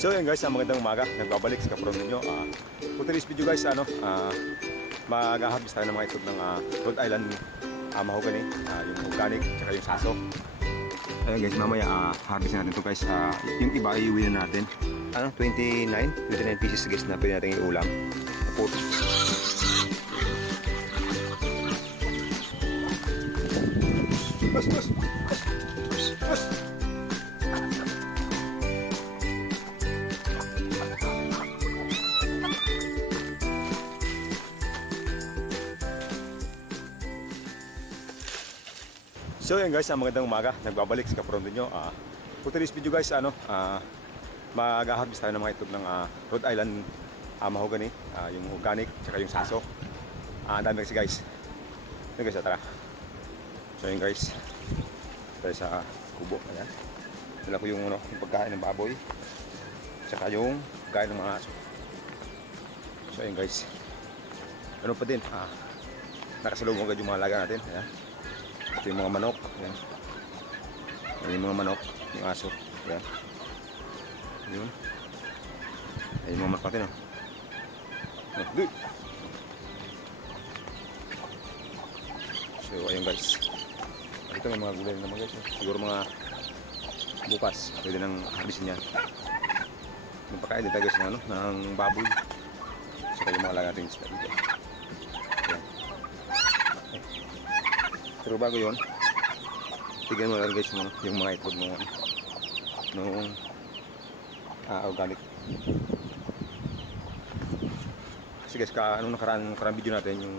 So yun guys, magandang umaga. Nagbabalik sa kaprong ninyo. For today's video guys, mag-harvest tayo ng mga itlog ng Rhode Island mahogany, yung organic, tsaka yung saso. Ayun guys, mamaya harvest natin ito guys. Yung iba iuwi na natin. 29 pieces guys na pwede natin iulam. So yun guys, magandang umaga. Nagbabalik sa kaprong ninyo. For today's video guys, mag-harvest tayo ng mga itlog ng Rhode Island mahogany, yung organic, tsaka yung saso. Ang dami kasi guys. Yun guys, tara. So yun guys, tayo sa kubo. Ayan. Dala ko yung pagkain ng baboy, tsaka yung pagkain ng mga aso. So yun guys, ano pa din, nakasalubong agad yung mga alaga natin. Ayan. Ito yung mga manok. Ayan. Ayan yung mga manok, yung aso. Ayan. Yun. Ayan yung mga manok natin. Good. So ayun guys. Ito may mga gulay naman guys. Siguro mga bukas pwede nang harvestin yan. Yung pagkain din tayo guys ng baboy. So yung mga alaga natin isda dito. Pero bago yun, tignan mo lang guys yung mga itlog nung organic. Kasi guys, anong nakaraan video natin, yung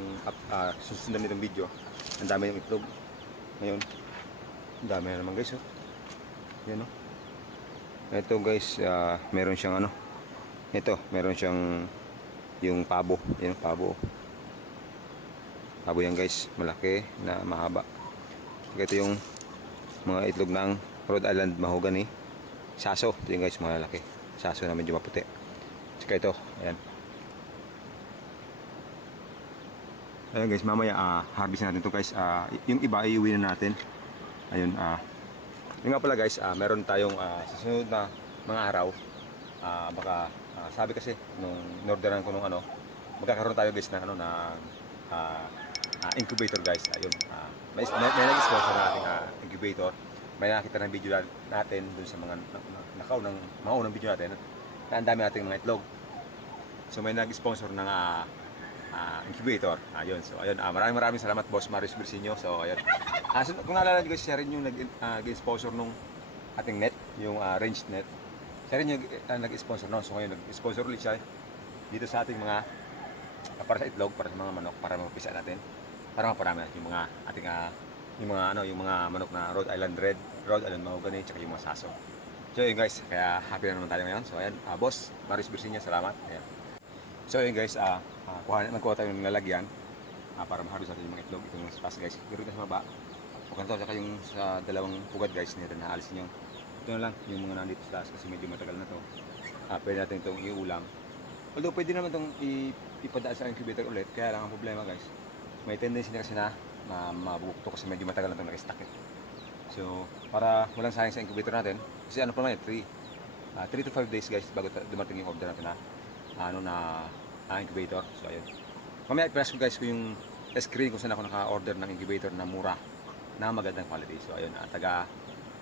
susundan nitong video, ang dami ng itlog. Ngayon, ang dami na naman guys. Yan o. Ito guys, meron siyang meron siyang yung pabo. Yan, pabo. Pabo yan guys, malaki na mahaba. Ito yung mga itlog ng Rhode Island mahogany saso. Ito yung guys, mga lalaki saso na medyo maputi. Tsaka ito, ayan. Ayan guys, mamaya harvest natin ito guys. Yung iba iuwi na natin. Ayun, yung nga pala guys, meron tayong susunod na mga araw. Baka sabi kasi nung inorderan ko nung magkakaroon tayo guys ng incubator guys. Ayun, may nag-sponsor na ating incubator. May nakita ng video natin dun sa mga maunang video natin na ang dami nating mga itlog. So may nag-sponsor ng incubator. Ayun, so ayun, maraming salamat Boss Marius Bersinio. So ayun, so, kung naalala nyo guys, siya rin yung nag-sponsor nung ating net, yung range net. Siya rin yung nag-sponsor no. So ngayon nag-sponsor ulit siya dito sa ating mga para sa itlog, para sa mga manok, para mapisa natin, para maparami natin yung mga ating yung mga manok na Rhode Island Red, Rhode Island mahogany, tsaka yung mga saso. So yun guys, kaya happy na naman tayo ngayon. So ayan, Boss Marius Bersinio, salamat. Ayan. So yun guys, nagkuha tayo ng lalagyan para ma-harvest natin yung mga itlog. Ito yung space guys, pero ito sa baba. So kanto, tsaka yung sa dalawang pugad guys, nito na alisin yung ito na lang, yung mga nandito sa taas kasi medyo matagal na to. Pwede natin itong iulam. Although pwede naman itong ipadaan sa incubator ulit, kaya lang ang problema guys, may tendency na kasi na mabukto kasi medyo matagal na itong naka-stack. So para walang sayang sa incubator natin, kasi ano pa naman 3 to 5 days guys bago dumating yung order natin na incubator. So ayun, mamaya i-press ko guys ko yung screen kung saan ako naka-order ng incubator na mura na magandang quality. So ayun, taga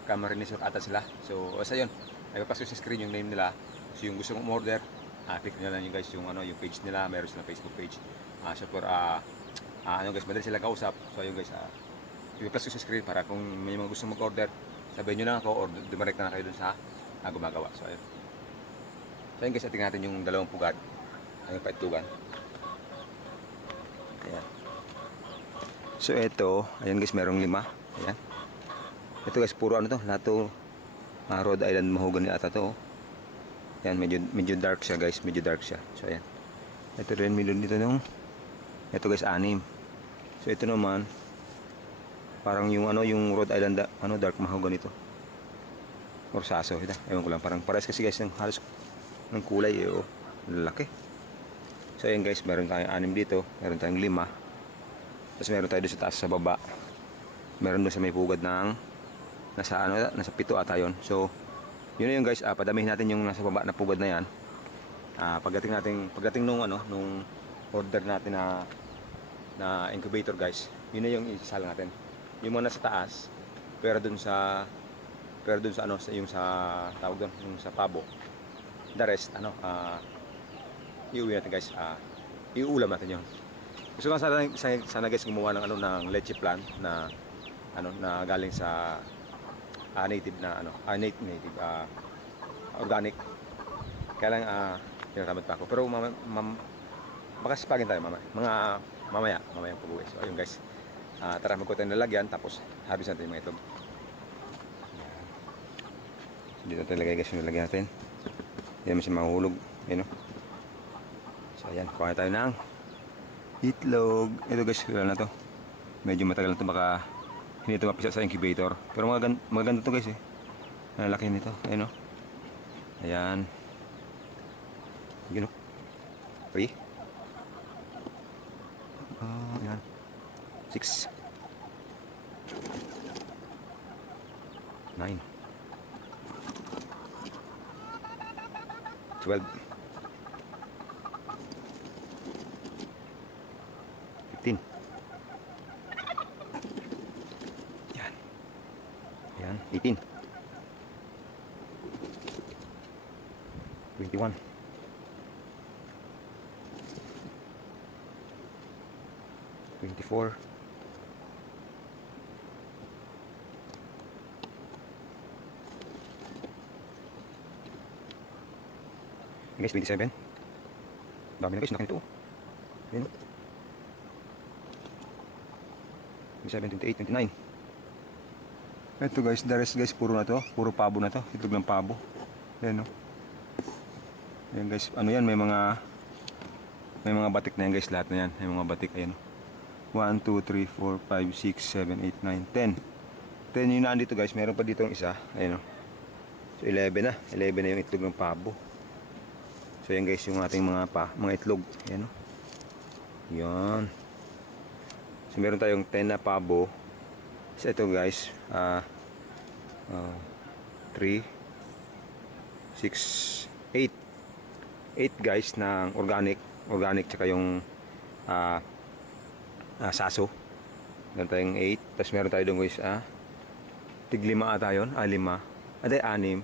Camarines Sur ata sila. So basta yun, ay papas ko sa screen yung name nila. So yung gusto mong order, click nyo lang yung guys yung page nila, meron silang Facebook page. So for guys, madali silang kausap. So ayun guys, i-plus ko sa screen para kung may mga gusto mag-order, sabihin nyo lang ako or dumarek na kayo dun sa gumagawa. So ayun. So ayun guys, ating natin yung dalawang pugad. Ayun, paitlugan. Ayan. So ito, ayan guys, merong 5. Ayan. Ito guys, puro lahat to Rhode Island mahogany ata to. Yan, medyo dark siya guys, medyo dark siya. So ayan. Ito rin milyon dito ito guys, 6. So ito naman parang yung yung Rhode Island dark mahogany to. Or saso, ito. Ewan ko lang, parang pares kasi guys ng halos ng kulay lalaki. So ayan guys, meron tayong 6 dito, meron tayong 5. Tapos meron tayo doon sa taas sa baba. Meron doon sa may pugad ng nasa 7 ata yun. So Yun na yun guys, padamihin natin yung nasa baba na pugad na yan. Pagdating nung order natin na incubator guys, yun na yung isasal natin. Yung mga nasa taas, pero dun sa yung sa tawag doon, yung sa pabo. The rest iuwi natin guys, iuulam natin yun. Gusto ko sana guys gumawa ng ng leche plan na na galing sa native na organic. Kaya lang tinatamad pa ako. Pero makasipagin tayo mamaya ang pag-uwi. So ayun guys. Tara magkuha tayo ng lalagyan tapos habis natin yung mga itlog. So, dito tayo lagay guys yung lalagyan natin. Hindi naman siya mahulog. Ayan o. So ayan, kuha tayo ng itlog. Ito guys, kailan na to. Medyo matagal na to, baka hindi ito mapisa sa incubator. Pero maganda to guys eh. Ang laki nito. Ayan o. Ayan. Yun o. Free. Ayan. 6 9 12 15. Yan. Yan. 18 21 24 guys, 27. Dami na guys, laki nito. Ayan. 27, 28, 29. Ito guys, the rest guys, puro na to. Puro pabo na to. Itlog ng pabo. Ayan o. Ayan guys, yan, may mga batik na yan guys, lahat na yan. May mga batik, ayan. 1, 2, 3, 4, 5, 6, 7, 8, 9, 10. 10 yung nandito guys, meron pa dito yung isa. Ayan o. So 11 na. 11 na yung itlog ng pabo. So yan guys yung ating mga itlog. Ayan o. Yan. So meron tayong 10 na pabo. So ito guys, 3, 6, 8. 8 guys ng organic tsaka yung saso. Meron tayong 8. Tapos meron tayo doon guys, tig 5 ata yun. 5. Ate 6, 5,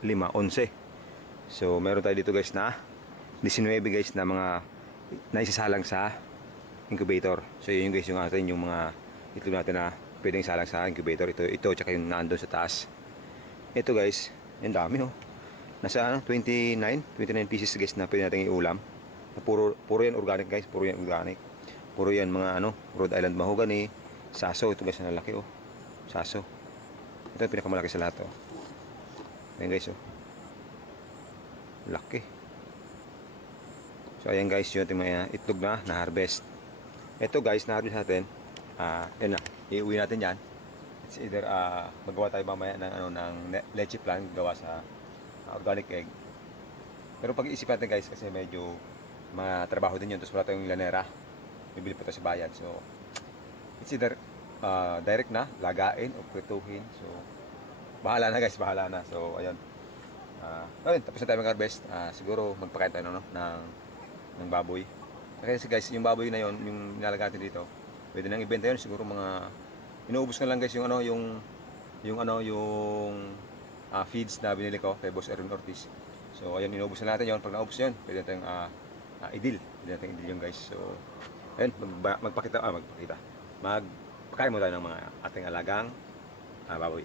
11. So meron tayo dito guys na 19 guys na mga naisasalang sa incubator. So yun guys yung atin yung mga itlog natin na pwedeng salang sa incubator. Ito tsaka yung nandun sa taas. Ito guys, yung dami oh. Nasa 29 pieces guys na pwede natin iulam. Puro yan organic guys, puro yan organic. Puro yan mga Rhode Island mahogany, saso. Ito guys na laki oh. Saso. Ito yung pinakamalaki sa lahat oh. Ayan guys oh. Laki. So ayan guys, yung ating mga itlog na harvest. Ito guys, na-harvest natin. Yan na, iuwi natin yan. It's either magawa tayo mamaya ng leche plan gawa sa organic egg. Pero pag-iisip natin guys, kasi medyo mga trabaho din yun. Tapos wala tayong lanera. Bibili pa tayo sa bayan. So it's either direct na, lagain o prituhin. So bahala na guys, bahala na. So ayun. Ayun, tapos na tayo mag-harvest. Siguro magpakain tayo ng baboy. Kasi guys, yung baboy na yon, yung nilalagay natin dito, pwede nang ibenta yun. Siguro mga inuubos ko lang guys yung feeds na binili ko kay Boss Erwin Ortiz. So ayun, inuubos na natin yon. Pag naubos yun, pwede natin idil. Pwede natin idil yung guys. So ayun, magpakain mo tayo ng mga ating alagang baboy.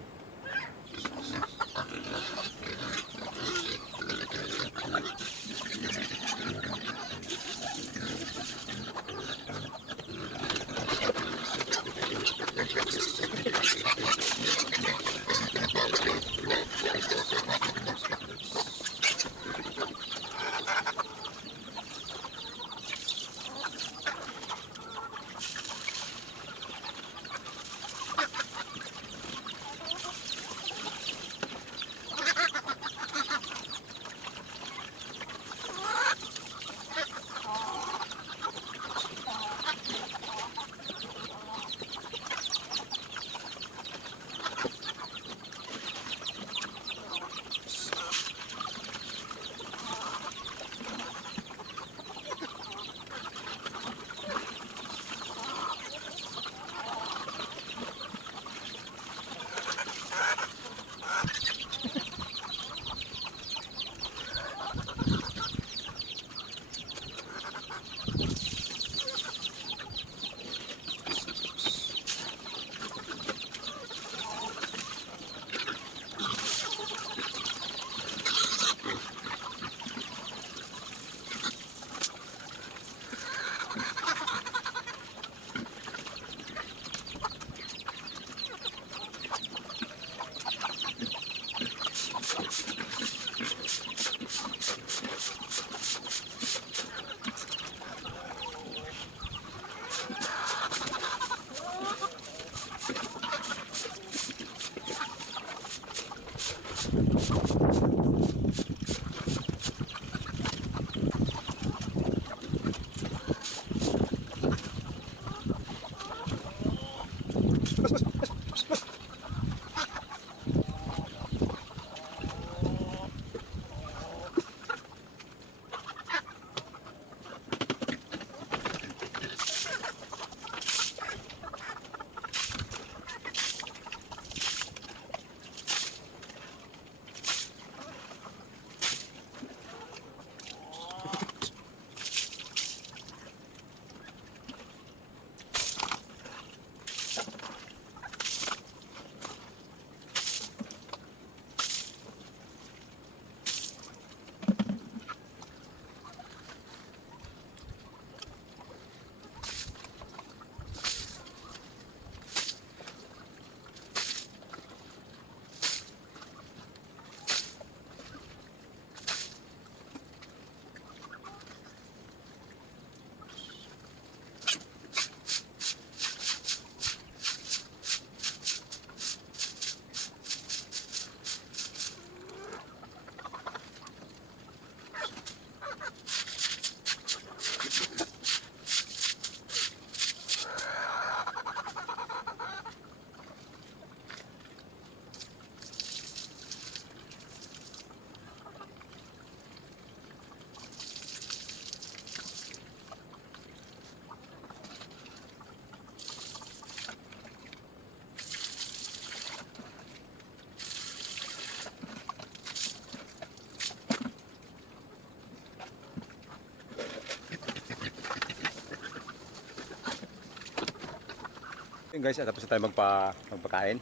Yun guys, tapos na tayo magpakain.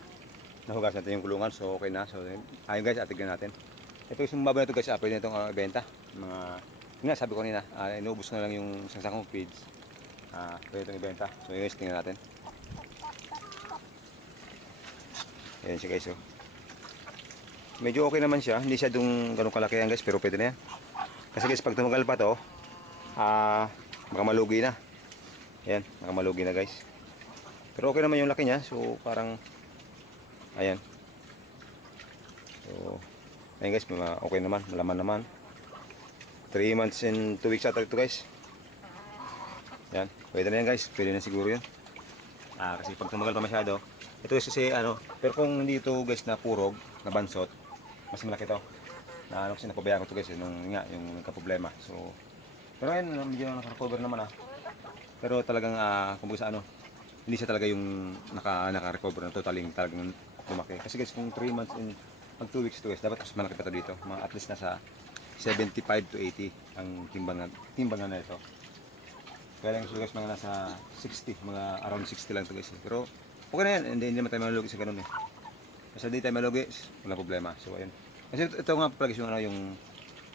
Nahugas natin yung kulungan, so okay na. So ayun guys, atignan natin. Ito yung baboy na ito guys, pwede na itong ibenta. Mga, yun nga sabi ko kanina, inuubos na lang yung isang sakong feeds. Pwede itong ibenta. So yun guys, tingnan natin. Ayan siya guys, oh. Medyo okay naman siya, hindi siya dung ganun kalaki yan guys, pero pwede na yan. Kasi guys, pag tumagal pa to, baka malugi na. Ayan, baka malugi na guys. Pero okay naman yung laki niya, so parang ayan. So ayan guys, okay naman, malaman naman. 3 months and 2 weeks ata ito guys. Yan, pwede na yan guys, pwede na siguro yun. Kasi pag tumagal pa masyado, ito kasi ano, pero kung hindi ito guys na purog, na bansot, mas malaki to. Kasi napabayaan ko ito guys, nung nga, yung nagka-problema. So, pero ayun, medyo naka-recover naman Pero talagang, kumbaga sa ano, hindi siya talaga yung naka-recover na talagang lumaki. Kasi guys, kung 3 months and pag 2 weeks to guys, dapat mas malaki pa ito dito. At least nasa 75 to 80 ang timbangan na ito. Kaya lang guys, mga nasa 60, mga around 60 lang ito guys. Pero okay na yan, hindi naman tayo malugi sa ganun Kasi hindi tayo malugi, walang problema. So ayun. Kasi ito nga pala yung,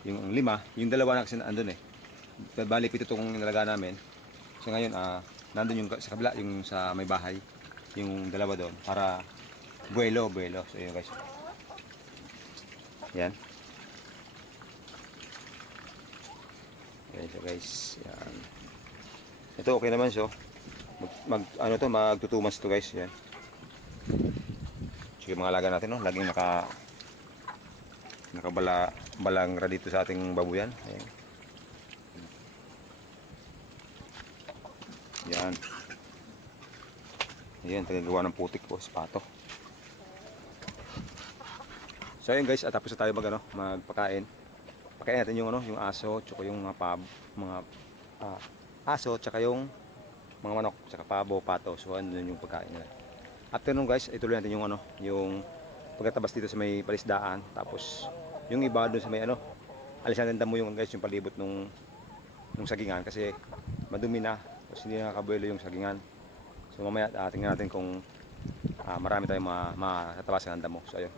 yung 5, yung 2 na kasi andun Bali, 7 itong inalaga namin. So ngayon, nandun yung sa kabila, yung sa may bahay, yung 2 doon, para buwelo. So yun guys. Yan. Yan siya guys. Yan. Ito okay naman siya. Magto 2 months to guys. Yan. Sige, mga alaga natin laging nakabalangra dito sa ating babuyan. Ayan. Yan. Ayan, tagagawa ng putik po, pato. So ayun guys, tapos na tayo magpakain. Pakain natin yung yung aso, tsaka yung mga aso, tsaka yung mga manok, tsaka pabo, pato. So ano yung pagkain nila. After nun guys, ituloy natin yung yung pagkatabas dito sa may palisdaan. Tapos yung iba doon sa may alisan ng damo yung guys, yung palibot nung sagingan kasi madumi na. Tapos hindi nakakabuelo yung sagingan. So mamaya tingnan natin kung marami tayong matatabasan ng damo. So ayun.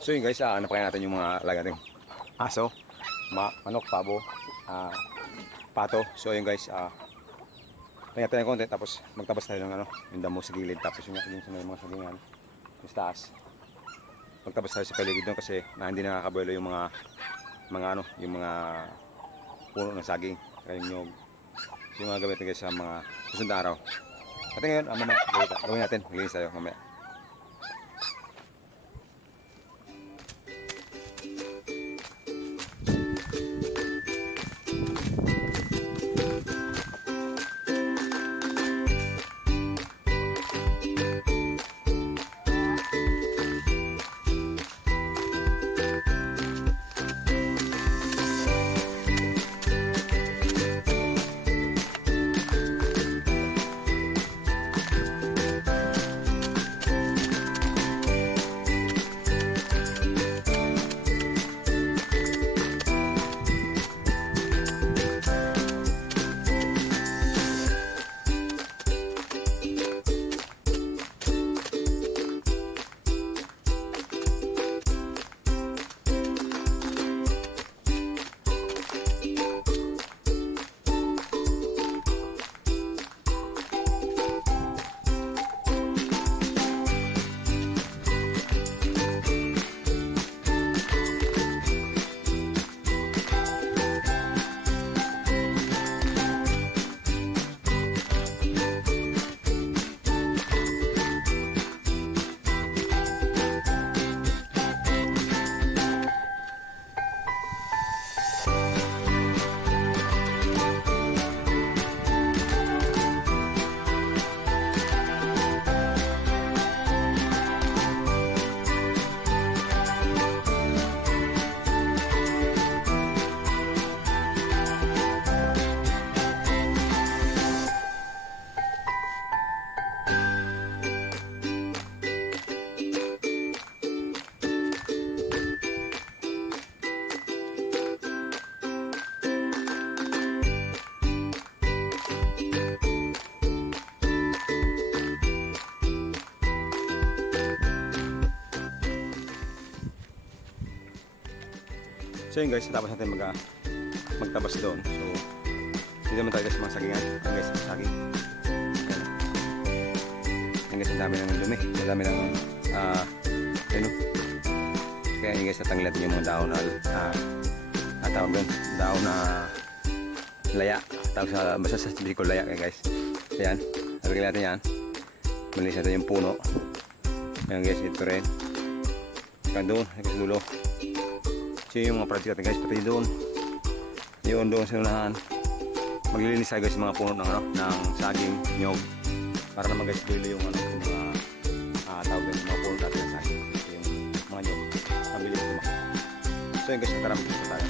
So yun guys, napakain natin yung mga alaga natin aso, manok, pabo, pato. So yun guys, pahinga tayo ng konti tapos magtabas tayo ng yung damo sa gilid, tapos yung sa may mga sagingan yung taas. Magtabas tayo sa paligid doon kasi hindi nakakabuelo yung yung mga puno ng saging, kaya yung nyog. So yung mga gawin natin guys sa mga susunod na araw. At ngayon, mamaya gawin natin, maglinis tayo mamaya. So yun guys, tapos natin magtabas doon. So dito naman tayo guys mga sagingan. Ayan guys, saging. Ayan guys, ang dami ng dumi. Ang dami ng ano. Kaya yun guys, natanggal natin yung mga daon na tawag doon, daon na laya. Tawag sa, basta sa Bicol laya guys. Ayan, nalagay natin yan. Malinis natin yung puno. Ayan guys, dito rin. Hanggang doon, hanggang sa dulo. So yung mga project natin guys, pati doon. Yun doon sa unahan. Maglilinis tayo guys yung mga puno ng saging, nyog. Para naman guys, dulo yung yung mga tawag guys, mga puno natin ng saging. Yung mga nyog. Mabilis tumakbo. So yun guys, nagkaramit dito tayo.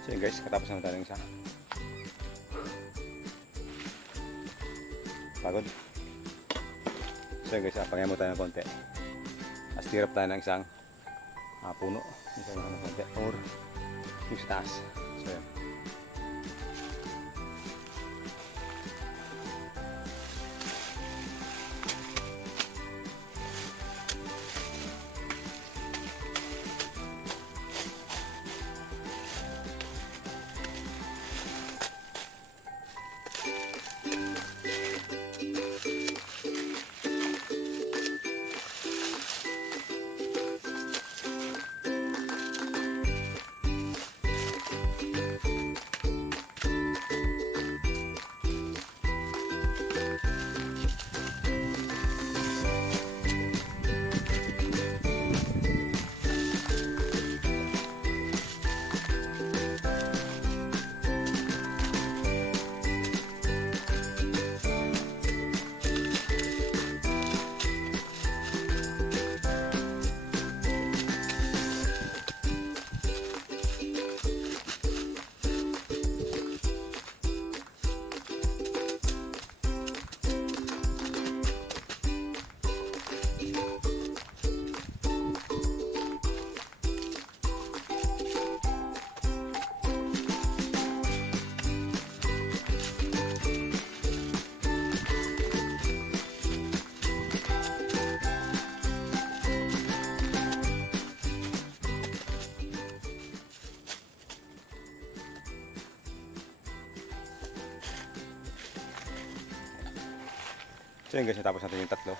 So yun guys, katapos naman tayo ng isa. Pagod. So yun guys, pangyamu tayo ng konti. As tirap tayo ng isang puno. Isang ng konti. Or yung sa taas. So yun. So yun guys, natapos natin yung tatlo.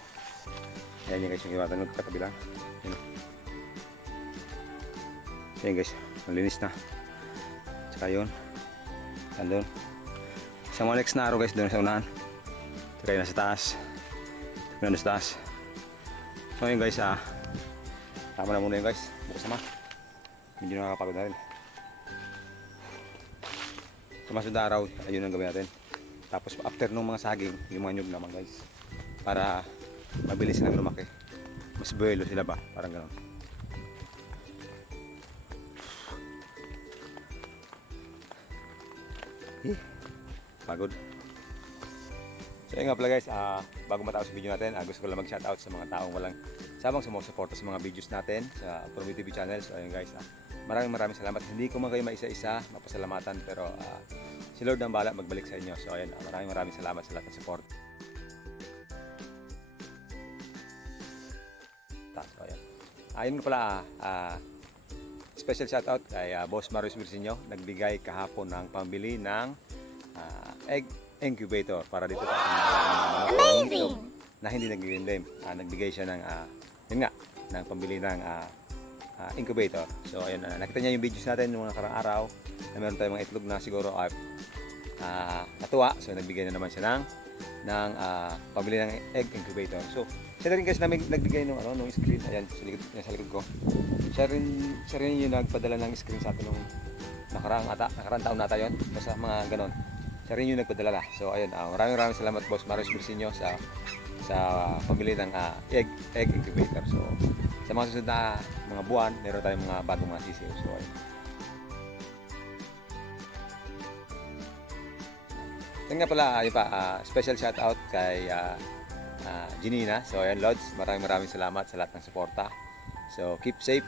Ayan yun guys, yung iwatan ng katabi lang. Yun. So yun guys, malinis na. Tsaka yun. Andun. Sa mga next na araw guys, doon sa unahan. Tsaka yun nasa taas. Yun nasa taas. So yun guys, tama na muna yun guys. Bukas naman. Medyo nakakapagod na rin. Sa masunod na araw, ayun ang gawin natin. Tapos after nung mga saging, yung mga nyug naman guys. Para mabilis silang lumaki. Mas buwelo sila ba? Parang gano'n. Pagod. So yun nga pala guys, bago matapos yung video natin, gusto ko lang mag-shoutout sa mga taong walang sabang sumusuporta sa mga videos natin sa Promi TV channel. So ayun guys, maraming salamat. Hindi ko man kayo maisa-isa mapasalamatan, pero si Lord ang bahala magbalik sa inyo. So ayun, maraming salamat sa lahat ng support. So ayun. Ayun pala, special shoutout kay Boss Marius Virsinio, nagbigay kahapon ng pambili ng egg incubator para dito sa ating mga na hindi nag-green. Nagbigay siya ng yun nga, ng pambili ng incubator. So ayun, nakita niya yung videos natin nung nakarang araw na meron tayong mga itlog na siguro natuwa. So nagbigay na naman siya ng pambili ng egg incubator. So siya rin guys namin nagbigay nung screen. Ayan, sa likod ko. Siya rin yung nagpadala ng screen sa atin nung nakarang taon nata yun. Basta mga ganon. Siya rin yung nagpadala. So ayun, maraming salamat Boss Marius Virsinio sa pambili ng egg incubator. So sa mga susunod na mga buwan, meron tayong mga bagong mga sisiyo. So ayun. Yan nga pala, special shout out kay Janina. So ayan Lods, maraming salamat sa lahat ng suporta. So keep safe,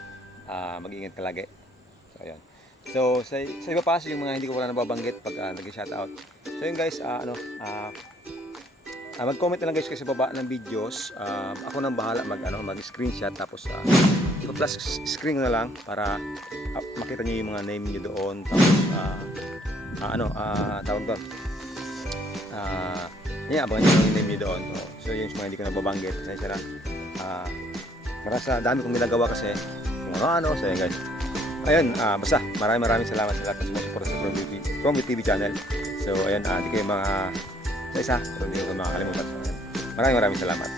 mag-ingat ka lagi. So ayan. So sa iba pa yung mga hindi ko wala nababanggit pag nag-shout out. So yun guys, mag-comment na lang guys kasi sa baba ng videos. Ako nang bahala mag-screenshot tapos i-flash screen na lang para makita niyo yung mga name niyo doon. Tapos tawag doon. Abangan nyo yung name nyo doon. So yun yung mga hindi ko nababanggit. Marasa dami kong ginagawa kasi so yun guys. Ayun, basta maraming salamat sa lahat ng sumusuporta sa Promi TV channel. So ayun, hindi kayo mga isa, pero hindi ko makakalimutan. So, maraming salamat.